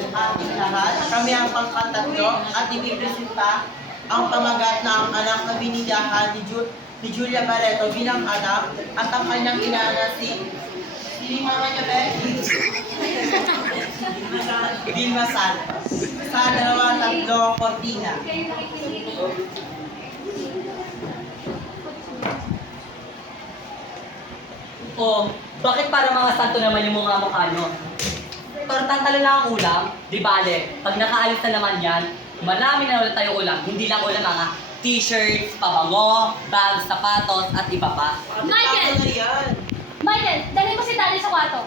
ating lahat. Kami ang pangkatatlo at ibipresenta ang pamagat na ang anak na binidahan ni Julia Barreto bilang anak at ang kanyang ina na si Mama niya, Vilma Santos. Sa 2-3 kortina. O, bakit para mga santo naman yung mga mukha nyo? Tortang talo lang ang ulam, di bale, pag nakaalis na naman yan, marami na ulit tayong ulam. Hindi lang ulam mga t-shirts, pabango, bags, sapatos, at iba pa. Michael! Ano yan? Michael, dalhin mo si Daddy sa kwarto.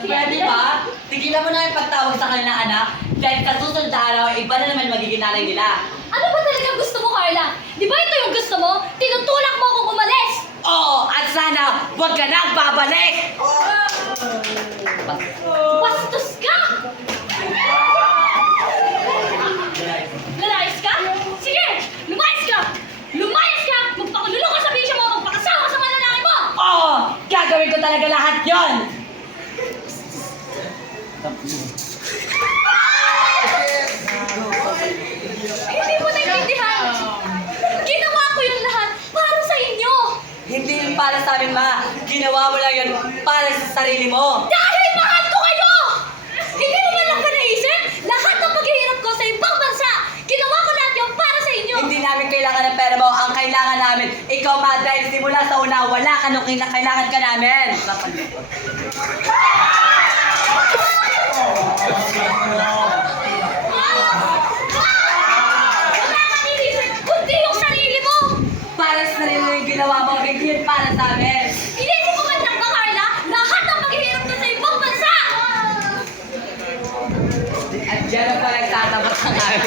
Pwede ba? Tigilan mo na yung pagtawag sa kanilang anak dahil sa susunod na araw, iba na naman magiging nanay nila. Ano ba talaga gusto mo, Carla? Di ba ito yung gusto mo? Tinutulak mo akong umalis! Oo, at sana huwag ka nang babalik! Bastos ka! Lalayas ka? Sige! Lumayas ka! Lumayas ka! Magpakululong ka sa bisyo mo! Magpakasawa sa mga lalaki mo! Oo, gagawin ko talaga lahat yon. Hindi mo naiintindihan! Ginawa ko yung lahat para sa inyo! Hindi yun para sa amin, ma. Ginawa mo lang yun para sa sarili mo. Dahil mahal ko kayo! Hindi mo man lang ba naisip? Lahat ng paghihirap ko sa ibang bansa, ginawa ko lahat yung para sa inyo! Hindi namin kailangan ng pera mo. Ang kailangan namin, ikaw, ma, dahil simula sa una, wala ka nung kailangan ka namin. Wala kang inisip, kundi yung sarili mo! Para sa sarili mo yung ginawa mo, hindi yun para sa amin. Inisip mo man lang ba, Carla? Lahat ng paghihirap ko sa ibang bansa! At dyan ang pa nagtatapat ng amin.